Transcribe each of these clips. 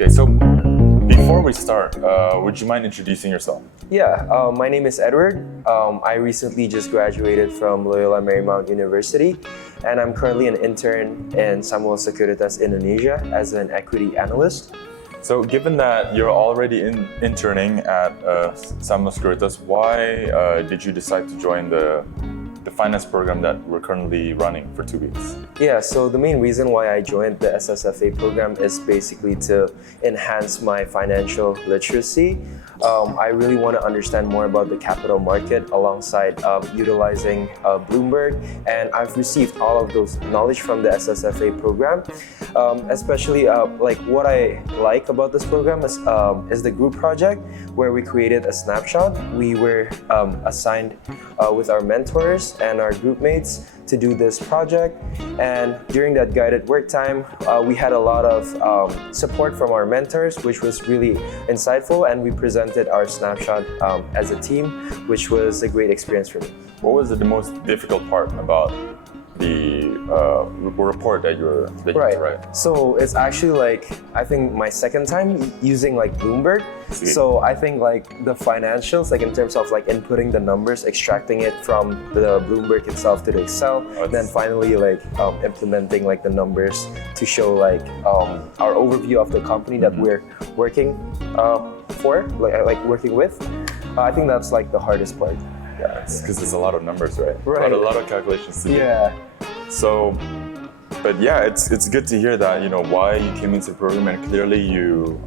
Okay, so before we start, would you mind introducing yourself? Yeah, my name is Edward. I recently just graduated from Loyola Marymount University, and I'm currently an intern in Sekuritas Indonesia as an equity analyst. So given that you're already interning at Sekuritas, why did you decide to join the finance program that we're currently running for 2 weeks? Yeah, so the main reason why I joined the SSFA program is basically to enhance my financial literacy. I really want to understand more about the capital market alongside utilizing Bloomberg, and I've received all of those knowledge from the SSFA program. Especially like what I like about this program is the group project where we created a snapshot. We were assigned with our mentors and our group mates to do this project, and during that guided work time we had a lot of support from our mentors, which was really insightful, and we presented our snapshot as a team, which was a great experience for me. What was the most difficult part about the report that you had to write? So it's actually like, I think my second time using like Bloomberg. Sweet. So I think like the financials, like in terms of like inputting the numbers, extracting it from the Bloomberg itself to the Excel, then finally like implementing like the numbers to show like our overview of the company that we're working for, like working with. I think that's like the hardest part. Yeah, because there's a lot of numbers, right? Right. A lot of calculations to do. Yeah. So, but yeah, it's good to hear that, you know, why you came into the program, and clearly you,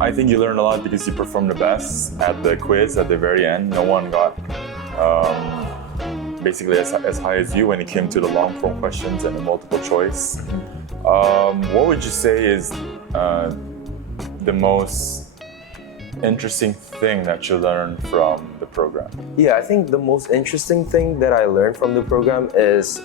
I think you learned a lot because you performed the best at the quiz at the very end. No one got basically as high as you when it came to the long form questions and the multiple choice. What would you say is the most interesting thing that you learned from the program? Yeah, I think the most interesting thing that I learned from the program is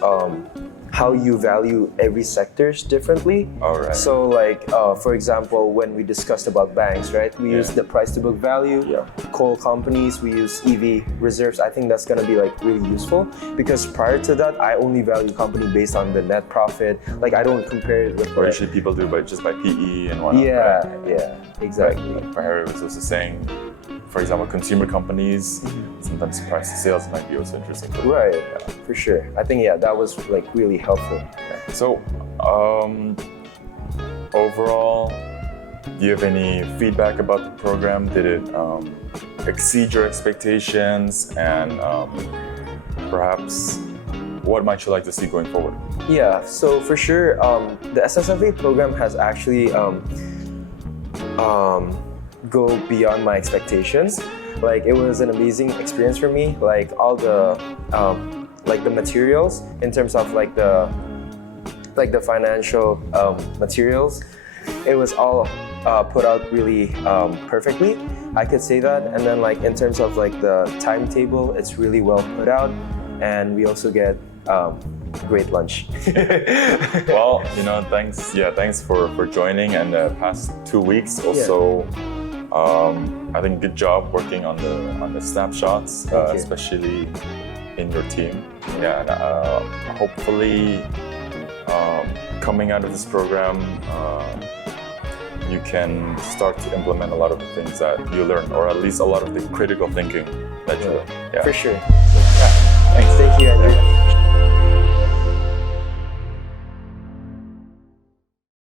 how you value every sectors differently. All right. So like, for example, when we discussed about banks, right? We use the price to book value. Yeah. Coal companies, we use EV reserves. I think that's gonna be like really useful, because prior to that, I only value company based on the net profit. Like I don't compare it with. Or usually people do, but just by PE and whatnot. Yeah, right? yeah, exactly. Like Harry was also saying, for example, consumer companies, sometimes price to sales might be also interesting. Right, for sure. I think that was like really helpful. So, overall, do you have any feedback about the program? Did it exceed your expectations? And perhaps, what might you like to see going forward? Yeah, so for sure, the SSFA program has actually go beyond my expectations. Like it was an amazing experience for me. Like all the like the materials in terms of like the financial materials, it was all put out really perfectly. I could say that. And then like in terms of like the timetable, it's really well put out, and we also get great lunch. Well, you know, thanks for joining, and the past 2 weeks also. I think good job working on the snapshots, especially in your team. Yeah, and, hopefully coming out of this program, you can start to implement a lot of the things that you learned, or at least a lot of the critical thinking that you learned. Yeah. For sure. Thanks. Thank you, Andrew.